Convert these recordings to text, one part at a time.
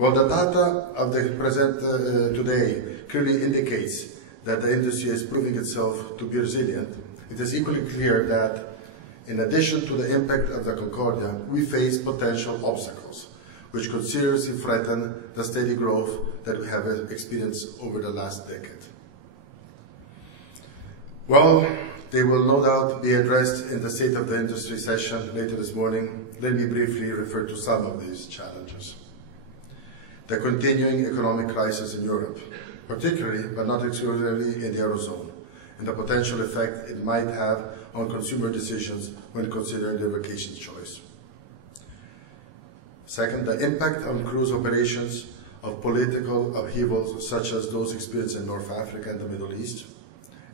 Well, the data of the present today clearly indicates that the industry is proving itself to be resilient. It is equally clear that in addition to the impact of the Concordia, we face potential obstacles which could seriously threaten the steady growth that we have experienced over the last decade. Well, they will no doubt be addressed in the State of the Industry session later this morning. Let me briefly refer to some of these challenges. The continuing economic crisis in Europe, particularly but not exclusively in the Eurozone, and the potential effect it might have on consumer decisions when considering their vacation choice. Second, the impact on cruise operations of political upheavals such as those experienced in North Africa and the Middle East.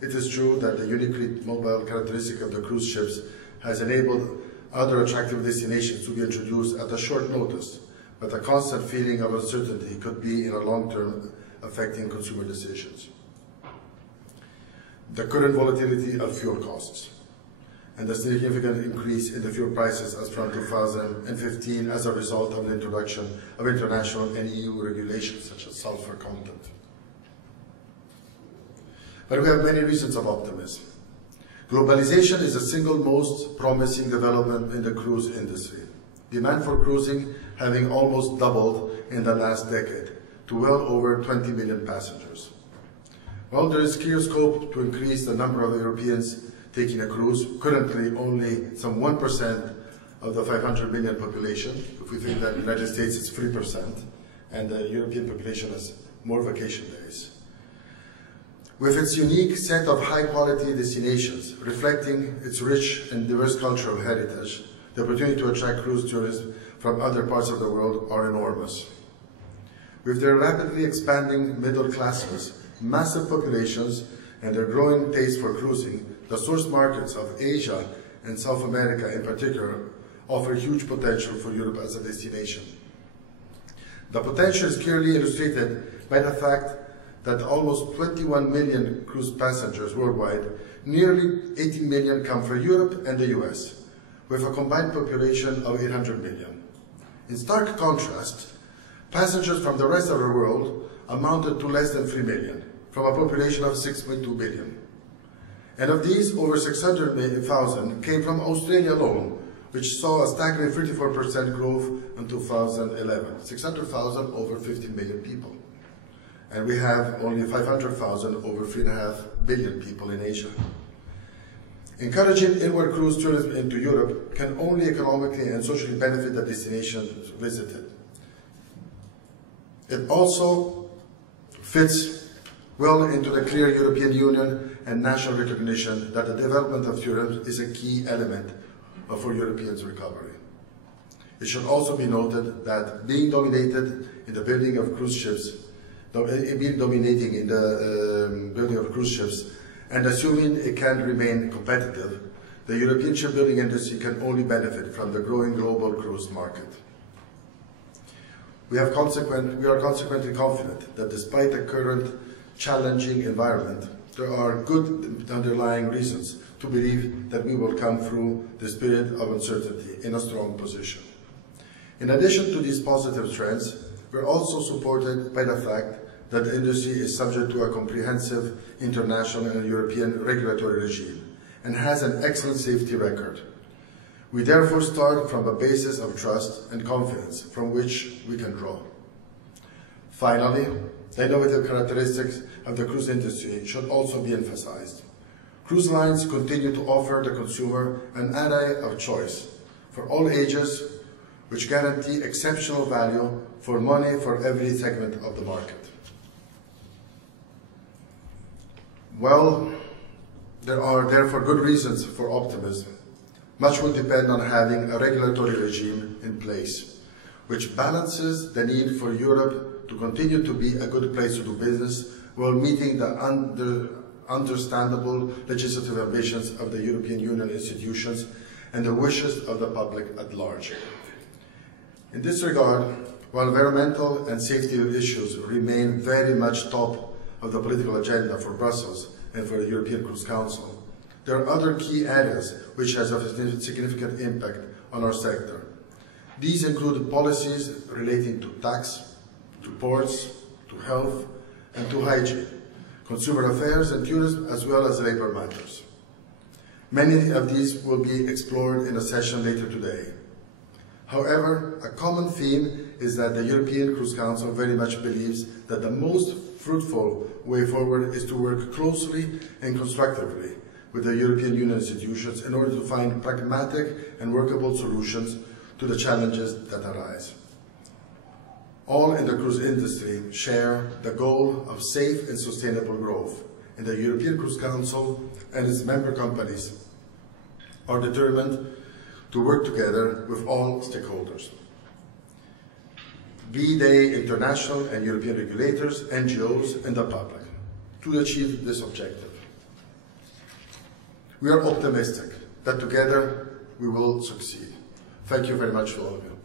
It is true that the uniquely mobile characteristic of the cruise ships has enabled other attractive destinations to be introduced at a short notice, but a constant feeling of uncertainty could be in the long term affecting consumer decisions. The current volatility of fuel costs and the significant increase in the fuel prices as from 2015 as a result of the introduction of international and EU regulations such as sulfur content. But we have many reasons of optimism. Globalization is the single most promising development in the cruise industry. Demand for cruising having almost doubled in the last decade to well over 20 million passengers. Well, there is clear scope to increase the number of Europeans taking a cruise. Currently, only some 1% of the 500 million population. If we think that in the United States it's 3%, and the European population has more vacation days. With its unique set of high-quality destinations, reflecting its rich and diverse cultural heritage, the opportunity to attract cruise tourists from other parts of the world are enormous. With their rapidly expanding middle classes, massive populations, and their growing taste for cruising, the source markets of Asia and South America in particular offer huge potential for Europe as a destination. The potential is clearly illustrated by the fact that almost 21 million cruise passengers worldwide, nearly 18 million come from Europe and the US, with a combined population of 800 million. In stark contrast, passengers from the rest of the world amounted to less than 3 million, from a population of 6.2 billion. And of these, over 600,000 came from Australia alone, which saw a staggering 34% growth in 2011. 600,000 over 15 million people. And we have only 500,000 over 3.5 billion people in Asia. Encouraging inward cruise tourism into Europe can only economically and socially benefit the destinations visited. It also fits well into the clear European Union and national recognition that the development of tourism is a key element for Europeans' recovery. It should also be noted that being dominated in the building of cruise ships, and assuming it can remain competitive, the European shipbuilding industry can only benefit from the growing global cruise market. We are consequently confident that despite the current challenging environment, there are good underlying reasons to believe that we will come through this period of uncertainty in a strong position. In addition to these positive trends, we are also supported by the fact that the industry is subject to a comprehensive international and European regulatory regime and has an excellent safety record. We therefore start from a basis of trust and confidence from which we can draw. Finally, the innovative characteristics of the cruise industry should also be emphasized. Cruise lines continue to offer the consumer an array of choice for all ages, which guarantee exceptional value for money for every segment of the market. Well, there are therefore good reasons for optimism. Much will depend on having a regulatory regime in place, which balances the need for Europe to continue to be a good place to do business while meeting the understandable legislative ambitions of the European Union institutions and the wishes of the public at large. In this regard, while environmental and safety issues remain very much top of the political agenda for Brussels and for the European Cruise Council, there are other key areas which have a significant impact on our sector. These include policies relating to tax, to ports, to health, and to hygiene, consumer affairs and tourism, as well as labor matters. Many of these will be explored in a session later today. However, a common theme is that the European Cruise Council very much believes that the most fruitful way forward is to work closely and constructively with the European Union institutions in order to find pragmatic and workable solutions to the challenges that arise. All in the cruise industry share the goal of safe and sustainable growth, and the European Cruise Council and its member companies are determined to work together with all stakeholders, be they international and European regulators, NGOs, and the public, to achieve this objective. We are optimistic that together we will succeed. Thank you very much to all of you.